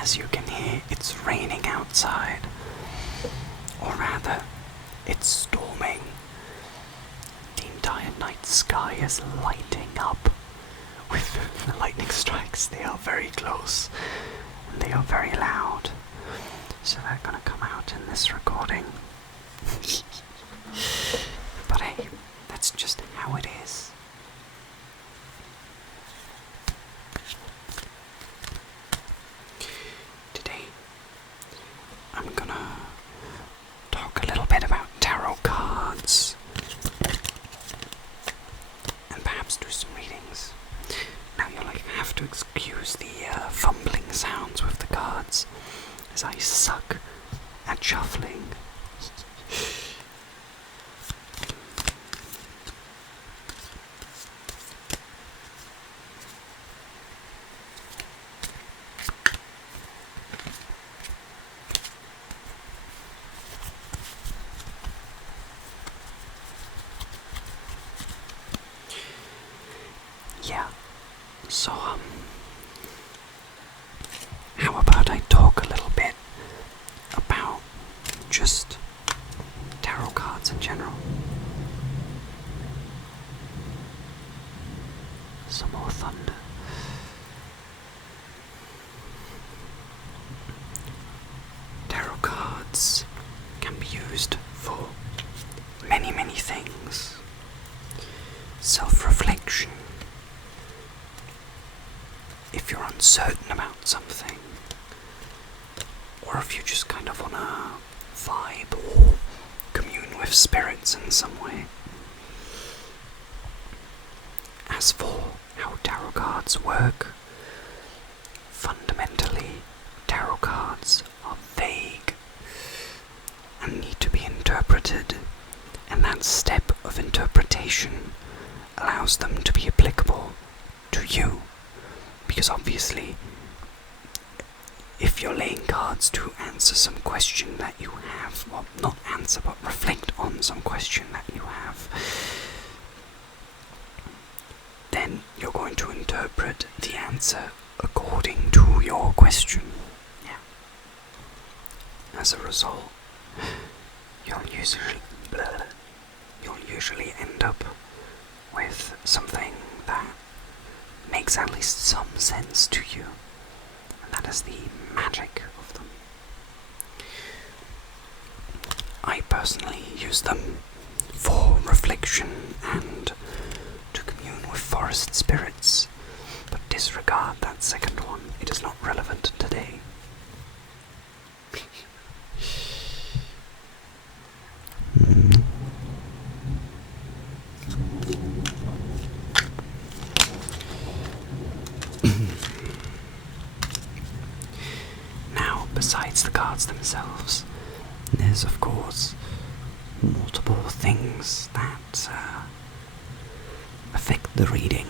as you can hear, it's raining outside. Or rather, it's storming. The entire night sky is lighting up with the lightning strikes. They are very close and they are very loud. So they're gonna come out in this recording. But hey, that's just how it is. Today, I'm gonna talk a little bit about tarot cards and perhaps do some readings. Now you'll have to excuse the fumbling sounds with the cards as I suck at shuffling. Yeah, so how about I talk a little bit about just tarot cards in general? Some more thunder. Tarot cards can be used for many, many things. Self-reflection. If you're uncertain about something, or if you just kind of want to vibe or commune with spirits in some way. As for how tarot cards work, fundamentally, tarot cards are vague and need to be interpreted, and that step of interpretation allows them to be applicable to you. Because obviously, if you're laying cards to answer some question that you have, well, not answer, but reflect on some question that you have, then you're going to interpret the answer according to your question. Yeah. As a result, you'll usually end up with something that makes at least some sense to you, and that is the magic of them. I personally use them for reflection and to commune with forest spirits, but disregard that second one, it is not relevant today. Besides the cards themselves, there's of course multiple things that affect the reading.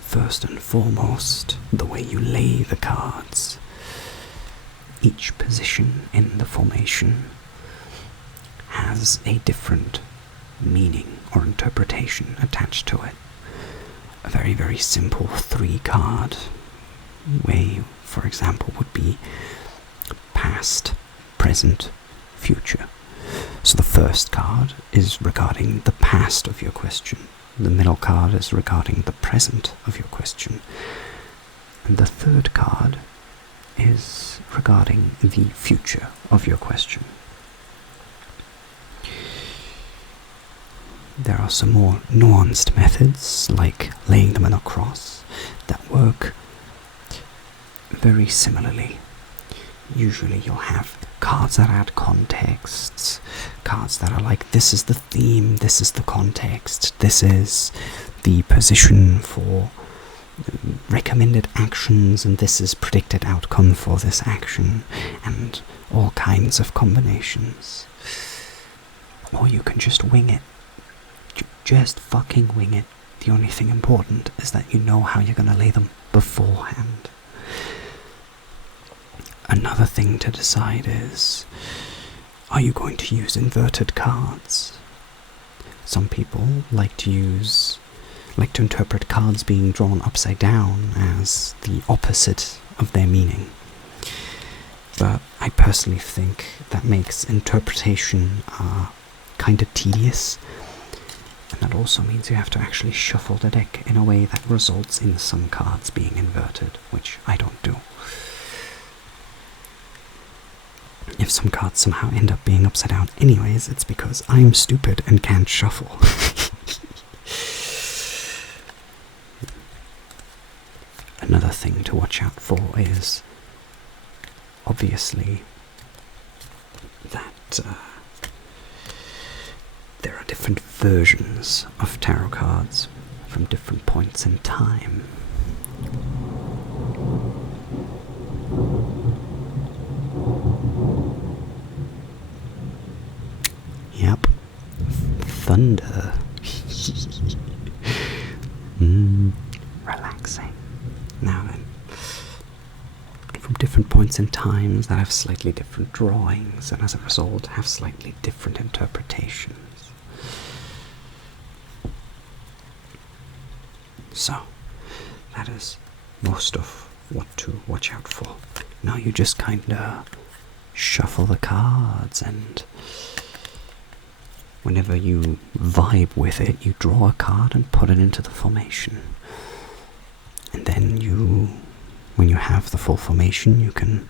First and foremost, the way you lay the cards. Each position in the formation has a different meaning or interpretation attached to it. A very, very simple 3-card way, for example, would be past, present, future. So the first card is regarding the past of your question. The middle card is regarding the present of your question. And the third card is regarding the future of your question. There are some more nuanced methods, like laying them in a cross, that work very similarly. Usually you'll have cards that add contexts, cards that are like, this is the theme, this is the context, this is the position for recommended actions, and this is predicted outcome for this action, and all kinds of combinations. Or you can just wing it. Just fucking wing it. The only thing important is that you know how you're going to lay them beforehand. Another thing to decide is, are you going to use inverted cards? Some people like to interpret cards being drawn upside down as the opposite of their meaning. But I personally think that makes interpretation kind of tedious, and that also means you have to actually shuffle the deck in a way that results in some cards being inverted, which I don't do. If some cards somehow end up being upside down anyways, it's because I'm stupid and can't shuffle. Another thing to watch out for is, obviously, that there are different versions of tarot cards from different points in time. Yep. Thunder. Relaxing. Now then, from different points in times that have slightly different drawings, and as a result have slightly different interpretations. So, that is most of what to watch out for. Now you just kinda shuffle the cards, and whenever you vibe with it, you draw a card and put it into the formation. And then when you have the full formation, you can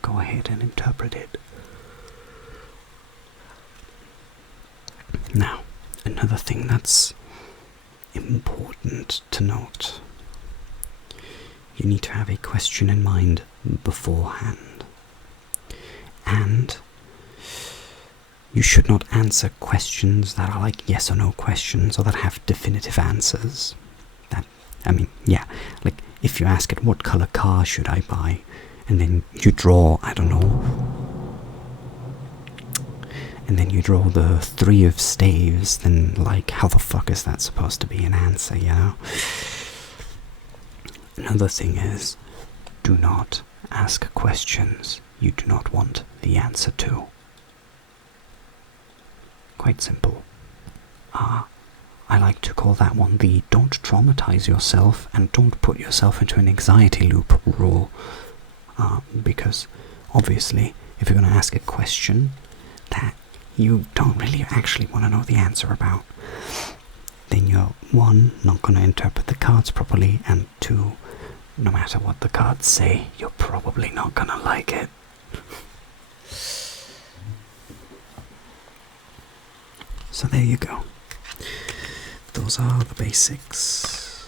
go ahead and interpret it. Now, another thing that's important to note. You need to have a question in mind beforehand. And you should not answer questions that are like yes or no questions, or that have definitive answers. Like if you ask it, what color car should I buy? And then you draw, I don't know, and then you draw the 3 of staves, then like how the fuck is that supposed to be an answer, you know? Another thing is, do not ask questions you do not want the answer to. Quite simple. I like to call that one the don't traumatize yourself and don't put yourself into an anxiety loop rule. Because obviously, if you're going to ask a question that you don't really actually want to know the answer about, then you're, 1, not going to interpret the cards properly, and 2, no matter what the cards say, you're probably not going to like it. So there you go. Those are the basics.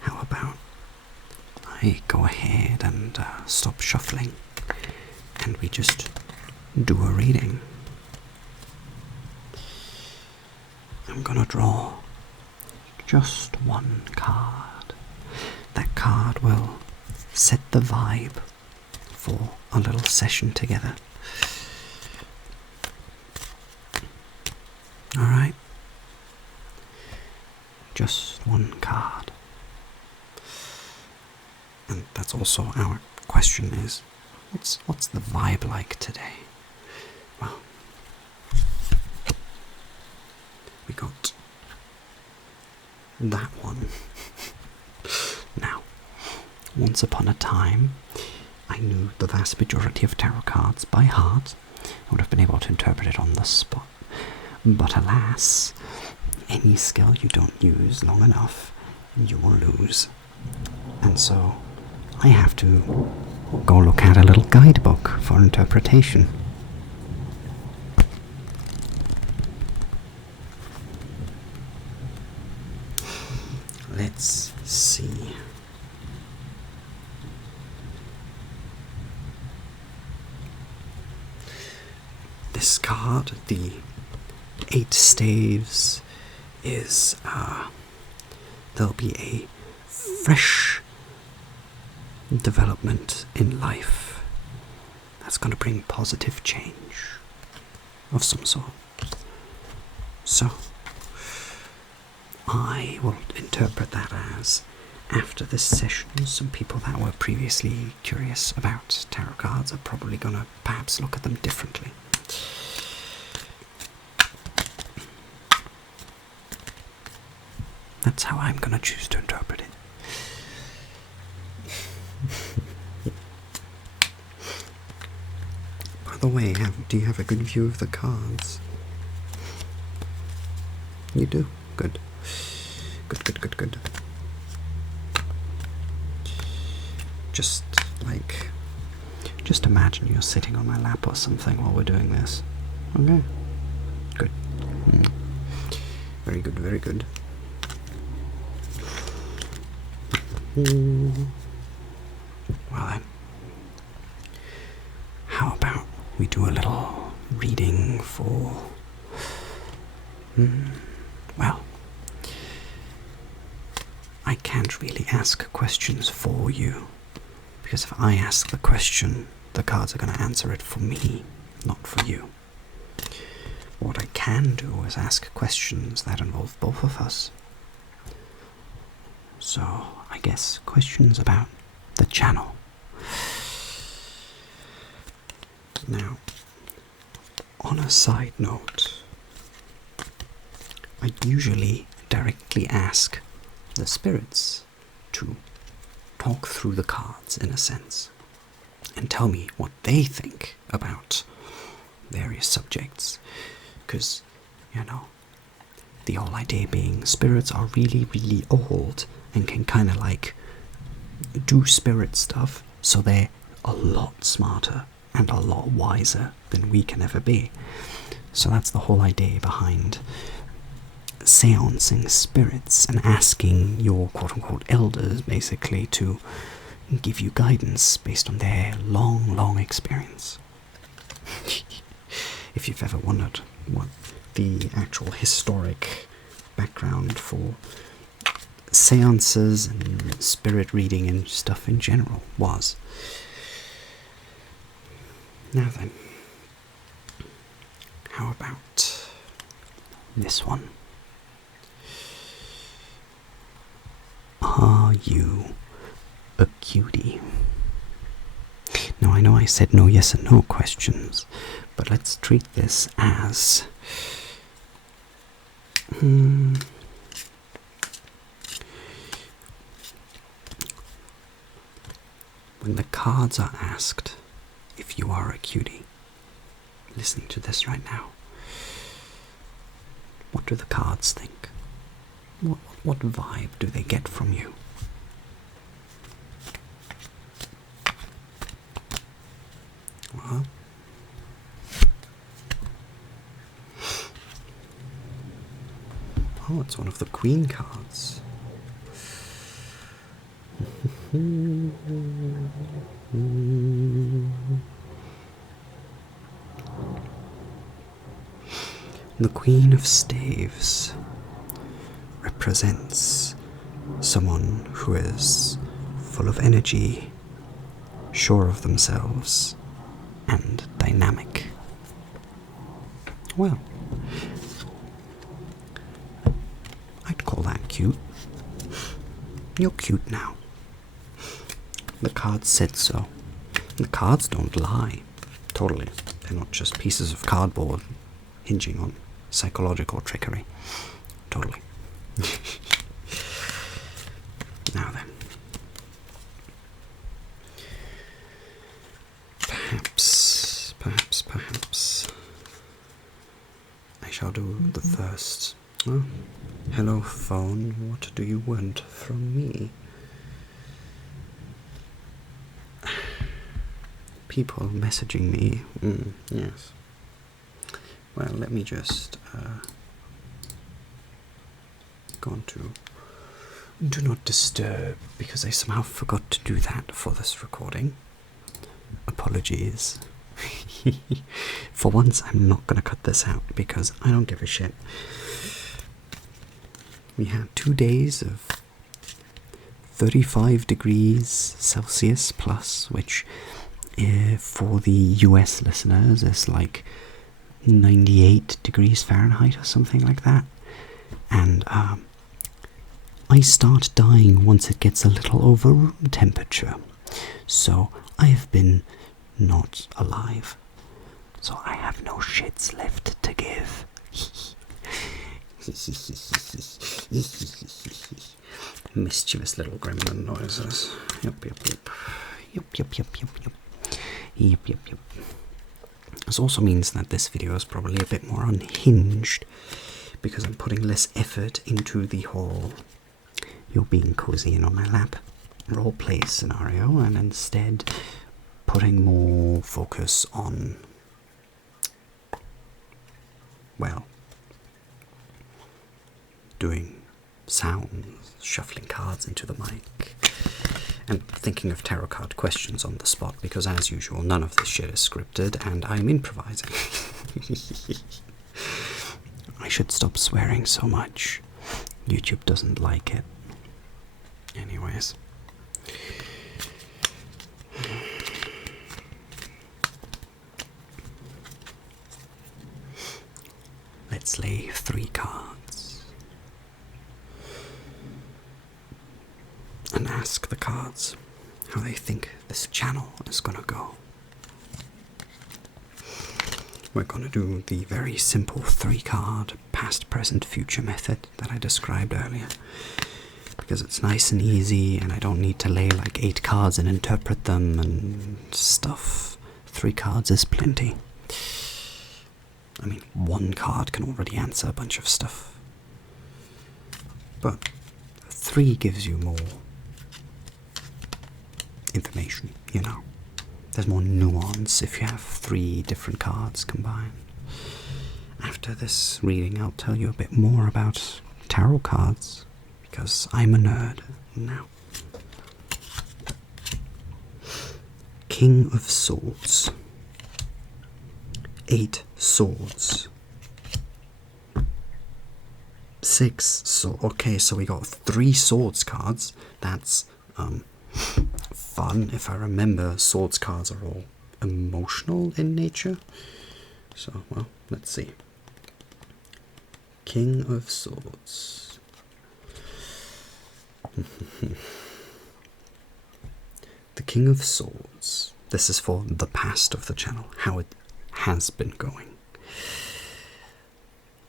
How about I go ahead and stop shuffling, and we just do a reading. I'm gonna draw just one card. That card will set the vibe for a little session together. Alright? Just one card. And that's also our question is, what's the vibe like today? Well, we got that one. Now, once upon a time, I knew the vast majority of tarot cards by heart. I would have been able to interpret it on the spot. But alas, any skill you don't use long enough, you will lose. And so, I have to go look at a little guidebook for interpretation. Let's see. This card, the 8 staves, is there'll be a fresh development in life that's going to bring positive change of some sort. So I will interpret that as, after this session, some people that were previously curious about tarot cards are probably going to perhaps look at them differently. That's how I'm gonna choose to interpret it. By the way, do you have a good view of the cards? You do? Good. Good. Just imagine you're sitting on my lap or something while we're doing this. Okay. Good. Very good. Well then, how about we do a little reading for... well, I can't really ask questions for you, because if I ask the question, the cards are going to answer it for me, not for you. What I can do is ask questions that involve both of us. So, I guess questions about the channel. Now, on a side note, I usually directly ask the spirits to talk through the cards, in a sense, and tell me what they think about various subjects. Because, the whole idea being spirits are really, really old and can kind of do spirit stuff, so they're a lot smarter and a lot wiser than we can ever be. So that's the whole idea behind seancing spirits and asking your quote-unquote elders, basically, to give you guidance based on their long experience. If you've ever wondered what the actual historic background for seances and spirit reading and stuff in general was. Now then, how about this one? Are you a cutie? Now I know I said no yes and no questions, but let's treat this as when the cards are asked if you are a cutie, listening to this right now, what do the cards think? What vibe do they get from you? Well, oh, it's one of the Queen cards. The Queen of Staves represents someone who is full of energy, sure of themselves, and dynamic. Well, I'd call that cute. You're cute now. The cards said so. The cards don't lie. Totally. They're not just pieces of cardboard hinging on psychological trickery. Totally. Now then. Perhaps I shall do the first. Oh, hello phone, what do you want from me? People messaging me. Yes. Well, let me just go on to Do Not Disturb, because I somehow forgot to do that for this recording. Apologies. For once, I'm not going to cut this out, because I don't give a shit. We had 2 days of 35 degrees Celsius plus, which for the US listeners is like 98 degrees Fahrenheit or something like that. And I start dying once it gets a little over room temperature. So I have been not alive. So I have no shits left to give. Mischievous little gremlin noises. Yup, yup, yup. Yup, yup, yup, yup, yup. Yup, yup, yup. This also means that this video is probably a bit more unhinged because I'm putting less effort into the whole you're being cozy in on my lap roleplay scenario, and instead putting more focus on, well, doing sounds, shuffling cards into the mic, and thinking of tarot card questions on the spot, because as usual none of this shit is scripted and I'm improvising. I should stop swearing so much. YouTube doesn't like it. Anyways. Let's lay 3 cards and ask the cards how they think this channel is gonna go. We're gonna do the very simple 3-card past, present, future method that I described earlier, because it's nice and easy and I don't need to lay like 8 cards and interpret them and stuff. 3 cards is plenty. I mean, 1 card can already answer a bunch of stuff, but 3 gives you more information, you know. There's more nuance if you have 3 different cards combined. After this reading, I'll tell you a bit more about tarot cards, because I'm a nerd now. King of Swords. 8 swords. 6 swords. Okay, so we got 3 swords cards. That's fun. If I remember, swords cards are all emotional in nature. So, well, let's see. King of Swords. The King of Swords. This is for the past of the channel, how it has been going.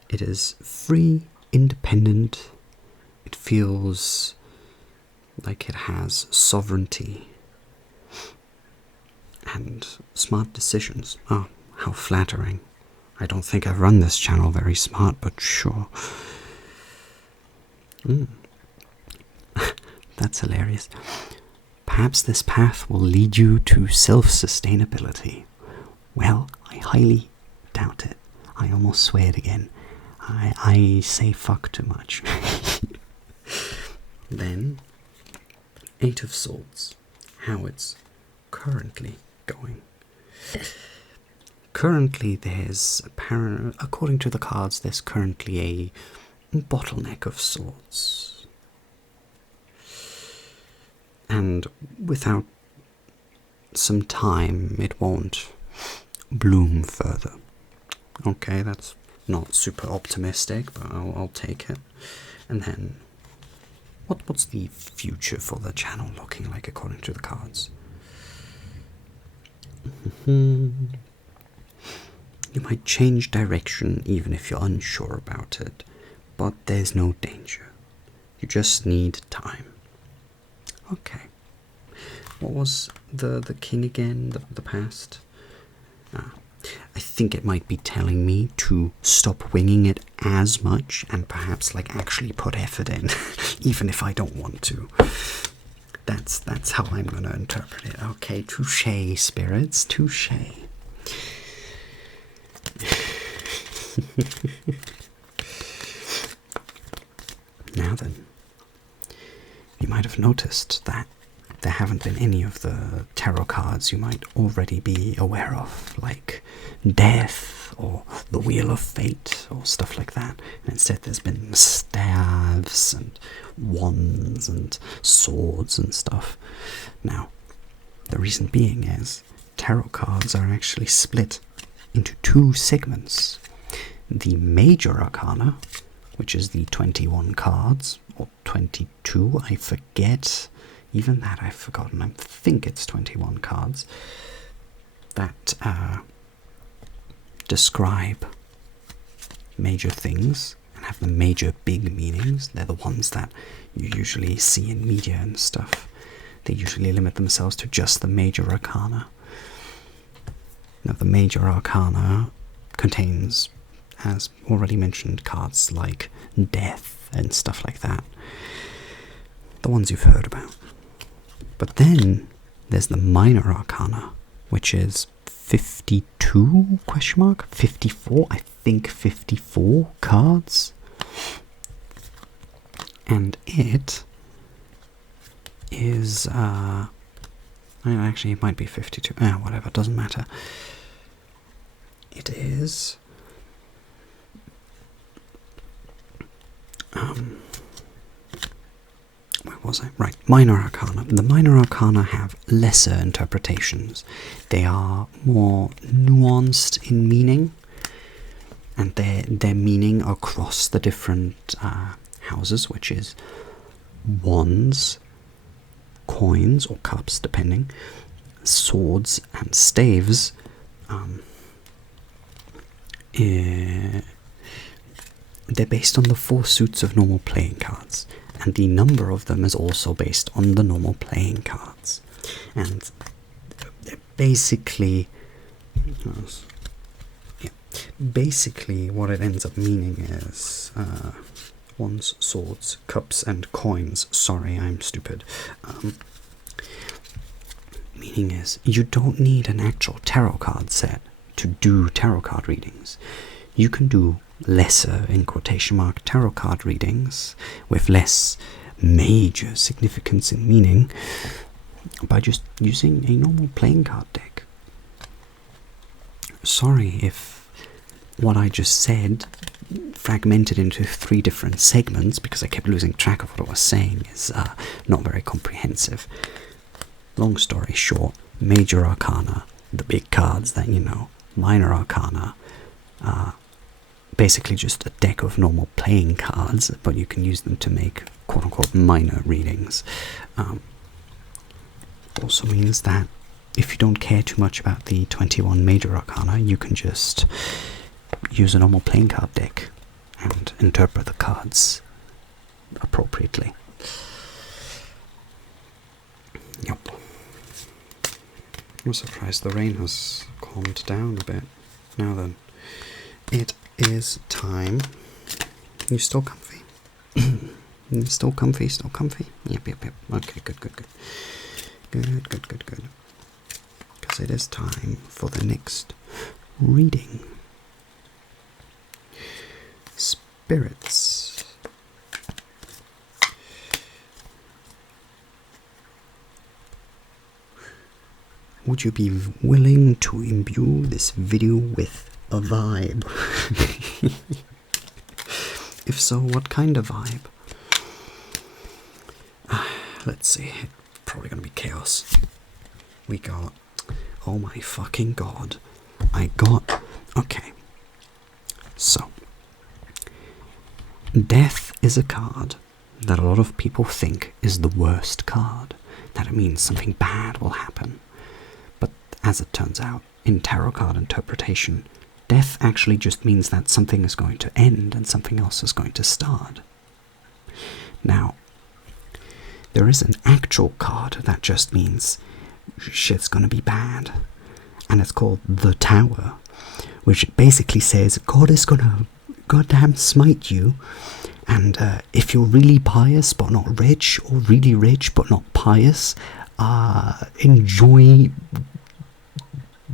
It is free, independent. It feels like it has sovereignty and smart decisions. Oh, how flattering. I don't think I've run this channel very smart, but sure. That's hilarious. Perhaps this path will lead you to self-sustainability. Well, I highly doubt it. I almost sweared again. I say fuck too much. Then, 8 of Swords. How it's currently going. Currently there's, according to the cards, there's currently a bottleneck of sorts. And without some time, it won't bloom further. Okay, that's not super optimistic, but I'll take it. And then, what's the future for the channel looking like according to the cards? You might change direction even if you're unsure about it, but there's no danger. You just need time. Okay. What was the king again, the past? I think it might be telling me to stop winging it as much and perhaps like actually put effort in, even if I don't want to. That's how I'm going to interpret it. Okay, touche, spirits, touche. Now then, you might have noticed that there haven't been any of the tarot cards you might already be aware of, like Death or the Wheel of Fate or stuff like that. And instead there's been staves and wands and swords and stuff. Now, the reason being is tarot cards are actually split into 2 segments. The Major Arcana, which is the 21 cards, or 22, I forget. Even that I've forgotten. I think it's 21 cards that describe major things and have the major big meanings. They're the ones that you usually see in media and stuff. They usually limit themselves to just the major arcana. Now, the major arcana contains, as already mentioned, cards like death and stuff like that. The ones you've heard about. But then there's the minor arcana, which is 52 question mark 54, I think 54 cards, and it is actually it might be 52, whatever, doesn't matter. It is where was I? Right, minor arcana. The minor arcana have lesser interpretations. They are more nuanced in meaning, and their meaning across the different houses, which is wands, coins or cups, depending, swords and staves. They're based on the 4 suits of normal playing cards, and the number of them is also based on the normal playing cards. And basically, what it ends up meaning is wands, swords, cups, and coins. Sorry, I'm stupid. Meaning is, you don't need an actual tarot card set to do tarot card readings. You can do lesser, in quotation mark, tarot card readings with less major significance in meaning by just using a normal playing card deck. Sorry if what I just said fragmented into 3 different segments, because I kept losing track of what I was saying, is not very comprehensive. Long story short, major arcana, the big cards that you know. Minor arcana, basically just a deck of normal playing cards, but you can use them to make quote-unquote minor readings. Also means that if you don't care too much about the 21 major arcana, you can just use a normal playing card deck and interpret the cards appropriately. Yep. I'm surprised the rain has calmed down a bit. Now then, it is time. You still comfy? You still comfy? Still comfy? Yep. Okay, good. Good. Because it is time for the next reading. Spirits. Would you be willing to imbue this video with a vibe? If so, what kind of vibe? Let's see. It's probably gonna be chaos. We got... Oh my fucking god. Okay. So. Death is a card that a lot of people think is the worst card. That it means something bad will happen. But as it turns out, in tarot card interpretation, death actually just means that something is going to end and something else is going to start. Now, there is an actual card that just means shit's gonna be bad, and it's called the Tower, which basically says God is gonna goddamn smite you, and if you're really pious but not rich, or really rich but not pious, enjoy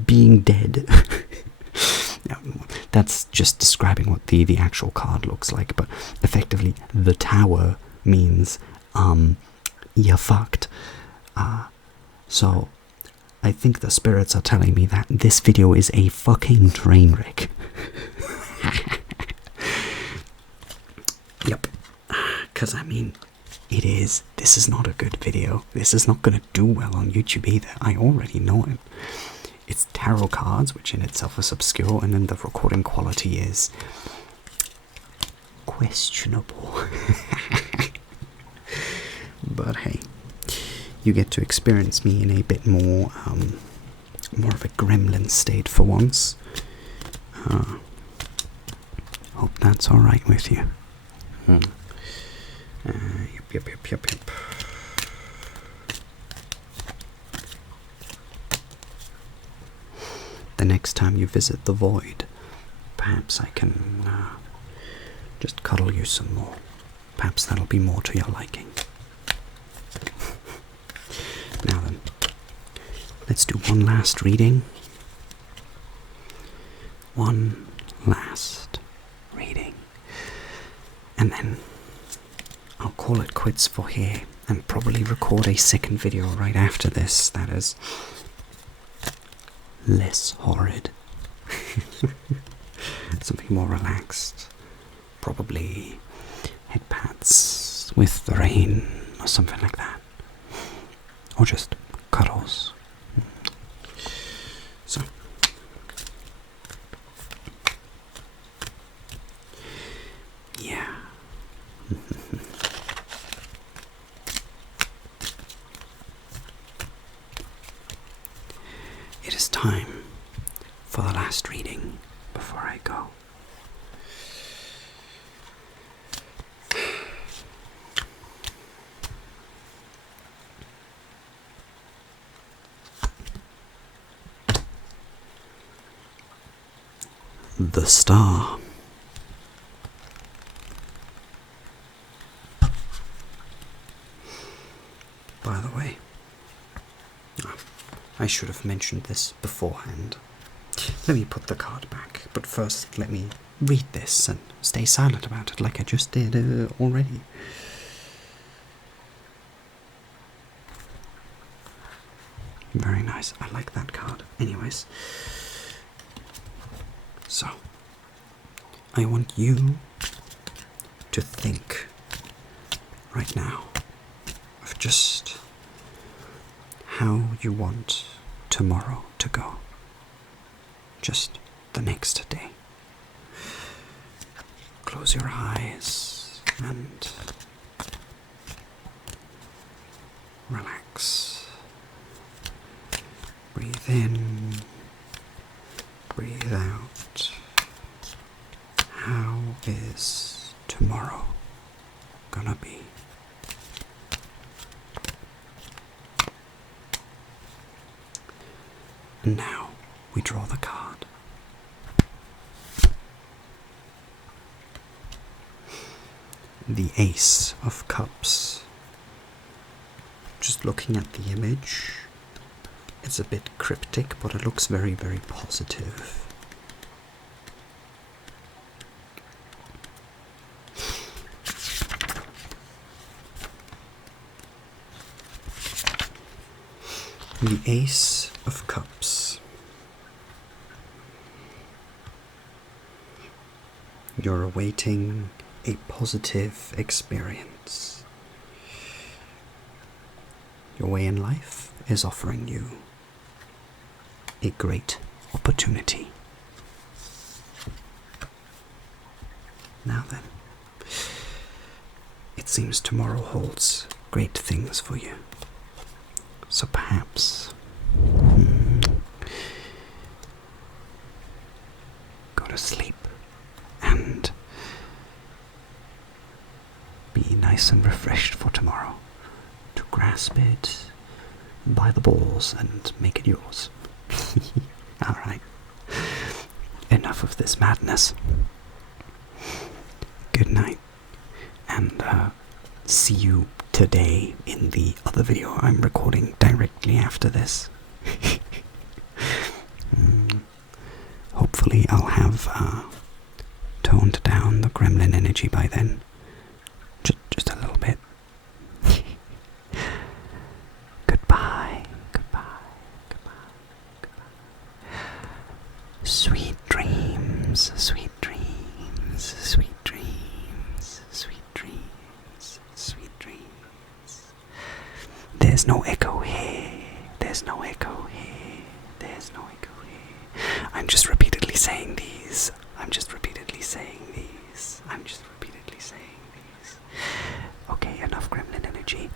being dead. That's just describing what the actual card looks like, but effectively the Tower means you're fucked. So I think the spirits are telling me that this video is a fucking train wreck. Yep. Because I mean, it is. This is not a good video. This is not going to do well on YouTube either. I already know it. It's tarot cards, which in itself is obscure, and then the recording quality is questionable. But hey, you get to experience me in a bit more of a gremlin state for once. Hope that's alright with you. Yep. The next time you visit the void, perhaps I can just cuddle you some more. Perhaps that'll be more to your liking. Now then, let's do one last reading. One last reading. And then I'll call it quits for here and probably record a second video right after this that is less horrid. Something more relaxed. Probably head pats with the rain or something like that. Or just cuddles. So, yeah. It is time for the last reading before I go. The Star. By the way, I should have mentioned this beforehand. Let me put the card back, but first let me read this and stay silent about it like I just did already. Very nice. I like that card. Anyways. So, I want you to think right now of just how you want tomorrow to go. Just the next day. Close your eyes and relax. Breathe in, breathe out. How is tomorrow gonna be? And now we draw the card. The Ace of Cups. Just looking at the image, it's a bit cryptic, but it looks very, very positive. The Ace of Cups. You're awaiting a positive experience. Your way in life is offering you a great opportunity. Now then, it seems tomorrow holds great things for you. So perhaps go to sleep and be nice and refreshed for tomorrow, to grasp it by the balls and make it yours. Alright, enough of this madness. Good night, and see you today in the other video I'm recording directly after this. Hopefully I'll have toned down the gremlin energy by then. Just a little bit. Goodbye. Sweet dreams, sweet dreams, sweet dreams, sweet dreams, sweet dreams. There's no echo here, there's no echo here, there's no echo here. I'm just repeatedly saying these. Okay, enough gremlin energy.